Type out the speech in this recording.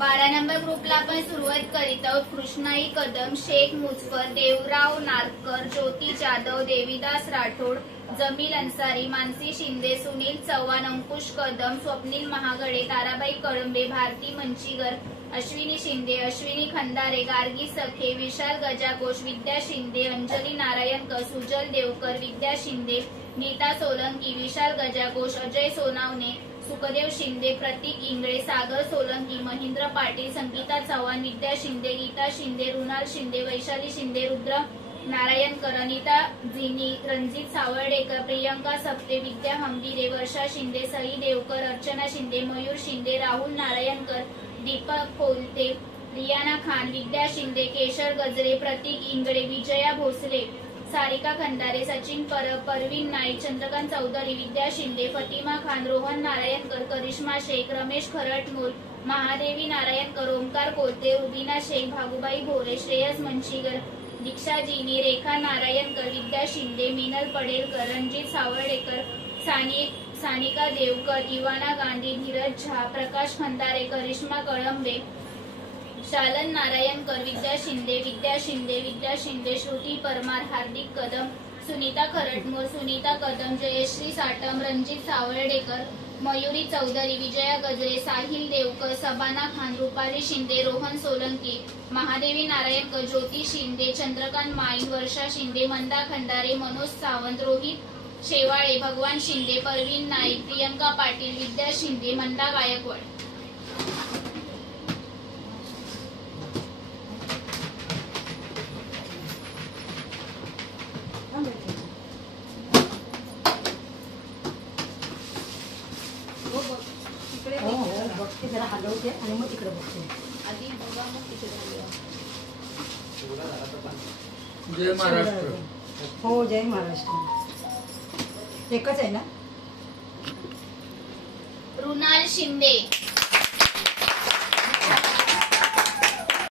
12 number ग्रुपला आपण सुरुवात करीत आहोत। कृष्णाई कदम, शेख मुजफर, देवराव नारकर, ज्योती जाधव, देवीदास राठोड, जमील अन्सारी, मानसी शिंदे, सुनील चव्हाण, अंकुश कदम, स्वप्नील महागडे, ताराबाई कळंबे, भारती मंचीगर, अश्विनी शिंदे, अश्विनी खंदारे, गार्गी सखे, विशाल गजाघोष, विद्या शिंदे, अंजली नारायणकर, सुजल देवकर, विद्या शिंदे, नीता सोलंकी, विशाल गजाघोष, अजय सोनावणे, सुखदेव शिंदे, प्रतीक इंगळे, सागर सोलंकी, महेंद्र पाटील, संगीता चव्हाण, विद्या शिंदे, गीता शिंदे, रुणाल शिंदे, वैशाली शिंदे, रुद्र नारायणकर, अनिता जिनी, रणजित सावर्डेकर, प्रियंका सप्ते, विद्या हंबिरे, वर्षा शिंदे, सई देवकर, अर्चना शिंदे, मयूर शिंदे, राहुल नारायणकर, दीपक कोलते, रियाना खान, विद्या शिंदे, केशर गजरे, प्रतीक इंगळे, विजया भोसले, सारिका खंदारे, सचिन परब, परवीन नाईक, चंद्रकांत चौधरी, विद्या शिंदे, फतिमा खान, रोहन नारायणकर, करिश्मा शेख, रमेश खरटमोल, महादेवी नारायणकर, ओमकार कोलते, रुबीना शेख, भागुबाई भोरे, श्रेयस मंशीगर, दीक्षा जिनी, रेखा नारायणकर, विद्या शिंदे, मिनल पडेलकर, रणजित सावर्डेकर, सानिका देवकर, इवाना गांधी, धीरज झा, प्रकाश खंदारे, करिश्मा कळंबे, शालन नारायणकर, विद्या शिंदे, श्रुती परमार, हार्दिक कदम, सुनीता खरटमोल, सुनीता कदम, जयश्री साटम, रणजित सावर्डेकर, मयुरी चौधरी, विजया गजरे, साहिल देवकर, सबाना खान, रुपाली शिंदे, रोहन सोलंकी, महादेवी नारायणकर, ज्योती शिंदे, चंद्रकांत माईन, वर्षा शिंदे, मंदा खंडारे, मनोज सावंत, रोहित शेवाळे, भगवान शिंदे, परवीन नाईक, प्रियंका पाटील, विद्या शिंदे, मंदा गायकवाड। जरा हलवते आणि मग तिकडे बघते। आधी बघा मग तिकडे जय महाराष्ट्र। हो जय महाराष्ट्र। एकच आहे ना। रुणाल शिंदे।